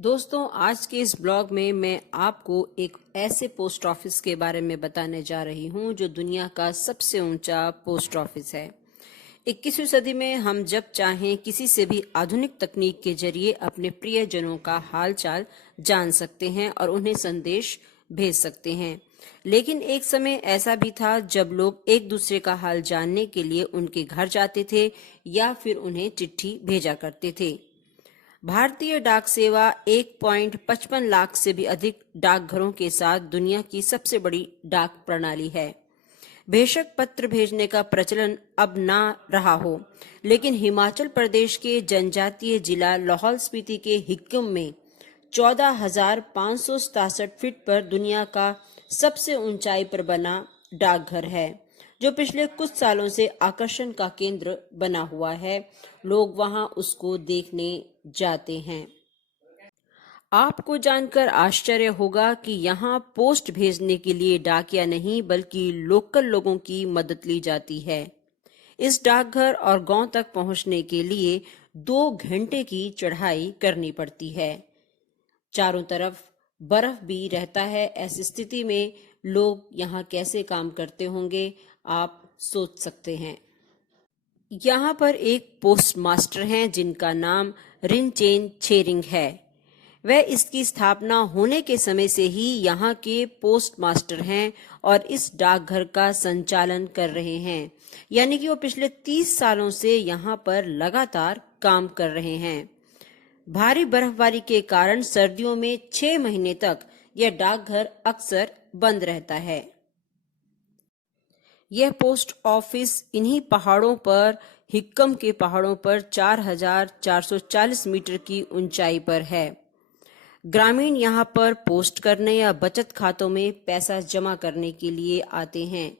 दोस्तों, आज के इस ब्लॉग में मैं आपको एक ऐसे पोस्ट ऑफिस के बारे में बताने जा रही हूं जो दुनिया का सबसे ऊंचा पोस्ट ऑफिस है। 21वीं सदी में हम जब चाहें किसी से भी आधुनिक तकनीक के जरिए अपने प्रियजनों का हालचाल जान सकते हैं और उन्हें संदेश भेज सकते हैं। लेकिन एक समय ऐसा भी था जब लोग एक दूसरे का हाल जानने के लिए उनके घर जाते थे या फिर उन्हें चिट्ठी भेजा करते थे। भारतीय डाक सेवा 1.55 लाख से भी अधिक डाकघरों के साथ दुनिया की सबसे बड़ी डाक प्रणाली है। बेशक पत्र भेजने का प्रचलन अब ना रहा हो, लेकिन हिमाचल प्रदेश के जनजातीय जिला लाहौल स्पीति के हिक्किम में 14,567 फीट पर दुनिया का सबसे ऊंचाई पर बना डाकघर है, जो पिछले कुछ सालों से आकर्षण का केंद्र बना हुआ है। लोग वहां उसको देखने जाते हैं। आपको जानकर आश्चर्य होगा कि यहाँ पोस्ट भेजने के लिए डाकिया नहीं बल्कि लोकल लोगों की मदद ली जाती है। इस डाकघर और गांव तक पहुंचने के लिए 2 घंटे की चढ़ाई करनी पड़ती है। चारों तरफ बर्फ भी रहता है। ऐसी स्थिति में लोग यहाँ कैसे काम करते होंगे, आप सोच सकते हैं। यहाँ पर एक पोस्ट मास्टर हैं जिनका नाम रिनचेन छेरिंग है। वह इसकी स्थापना होने के समय से ही यहाँ के पोस्ट मास्टर हैं और इस डाकघर का संचालन कर रहे हैं। यानी कि वो पिछले 30 सालों से यहाँ पर लगातार काम कर रहे हैं। भारी बर्फबारी के कारण सर्दियों में 6 महीने तक यह डाकघर अक्सर बंद रहता है। यह पोस्ट ऑफिस इन्हीं पहाड़ों पर, हिक्कम के पहाड़ों पर 4,440 मीटर की ऊंचाई पर है। ग्रामीण यहाँ पर पोस्ट करने या बचत खातों में पैसा जमा करने के लिए आते हैं।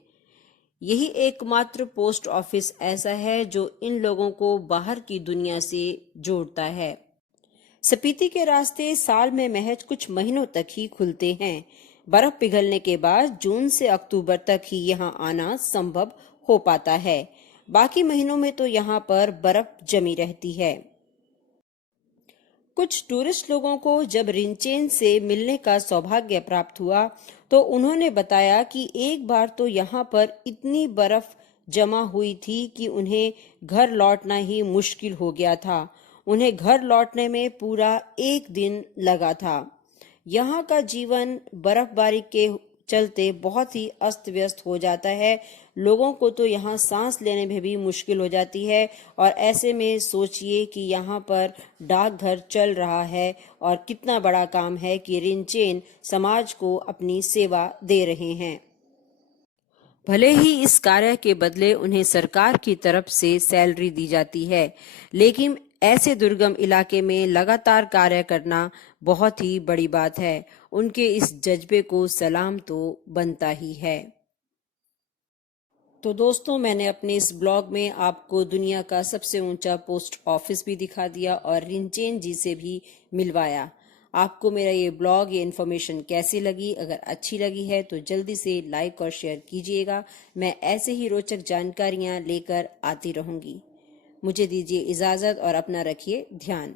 यही एकमात्र पोस्ट ऑफिस ऐसा है जो इन लोगों को बाहर की दुनिया से जोड़ता है। स्पीति के रास्ते साल में महज कुछ महीनों तक ही खुलते हैं। बर्फ पिघलने के बाद जून से अक्टूबर तक ही यहाँ आना संभव हो पाता है। बाकी महीनों में तो यहाँ पर बर्फ जमी रहती है। कुछ टूरिस्ट लोगों को जब रिनचेन से मिलने का सौभाग्य प्राप्त हुआ तो उन्होंने बताया कि एक बार तो यहाँ पर इतनी बर्फ जमा हुई थी कि उन्हें घर लौटना ही मुश्किल हो गया था। उन्हें घर लौटने में पूरा 1 दिन लगा था। यहाँ का जीवन बर्फबारी के चलते बहुत ही अस्त व्यस्त हो जाता है। लोगों को तो यहाँ सांस लेने में भी मुश्किल हो जाती है और ऐसे में सोचिए कि यहाँ पर डाकघर चल रहा है और कितना बड़ा काम है कि रिनचेन समाज को अपनी सेवा दे रहे हैं। भले ही इस कार्य के बदले उन्हें सरकार की तरफ से सैलरी दी जाती है, लेकिन ऐसे दुर्गम इलाके में लगातार कार्य करना बहुत ही बड़ी बात है। उनके इस जज्बे को सलाम तो बनता ही है। तो दोस्तों, मैंने अपने इस ब्लॉग में आपको दुनिया का सबसे ऊंचा पोस्ट ऑफिस भी दिखा दिया और रिनचेन जी से भी मिलवाया। आपको मेरा ये ब्लॉग, ये इन्फॉर्मेशन कैसी लगी? अगर अच्छी लगी है तो जल्दी से लाइक और शेयर कीजिएगा। मैं ऐसे ही रोचक जानकारियां लेकर आती रहूंगी। मुझे दीजिए इजाजत और अपना रखिए ध्यान।